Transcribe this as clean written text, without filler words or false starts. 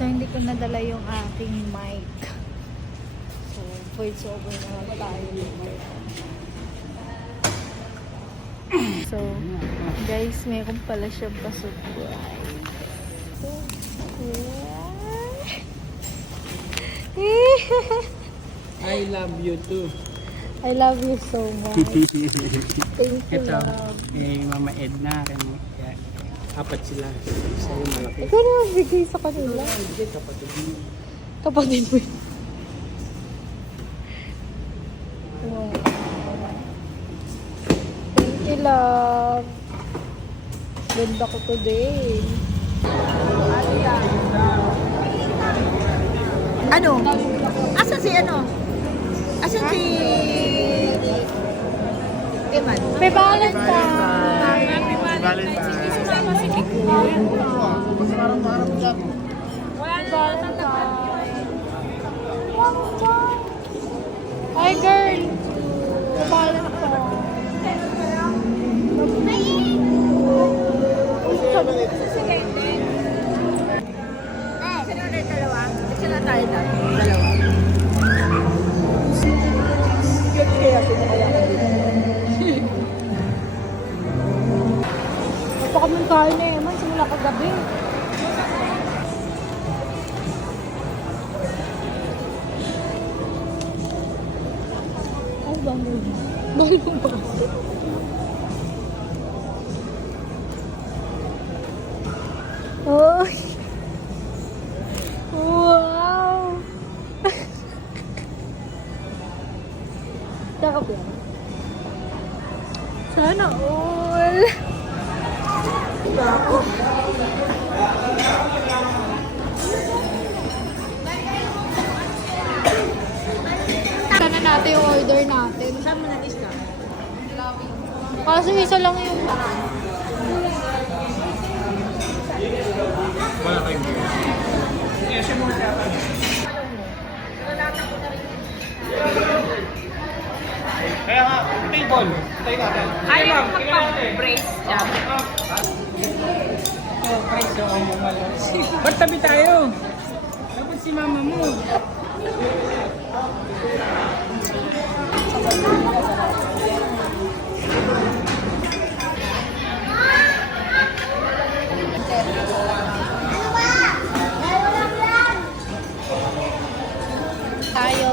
So, hindi ko nadala yung aking mic. So, voice over naman tayo later. So, guys, meron pala siyang pa-surprise. I love you too. I love you so much. Thank you, Ito, love. Mama Edna, kaya apat sila. Isa yung malaki. Ikaw naman bigay sa kanila. Hindi, kapatid mo. Kapatid mo yun. Wow. Thank you, love. Ganda ko today. Ano? Asan si ano? Asan si... Eman? May Valentine! Hindi sumama si Kiko. Hi, girl! May Valentine! Sino ulit dalawa? Sino tayo dati? Dalawa. Ito kaming karne, man. Simula kagabi. Ay, bango. Bango ba? Oh. Wow. Sakap yan. Sana all. Sana natin yung order natin. Saan mo na lista? Kasi isa lang yung... Wala kayong beer. Yes, yung mga dapat. Kaya nga, table. Tayo natin. Ayaw magpa-brace dyan. Oh, price so ang mga ba't tabi tayo? Dapat si mama mo. Tayo.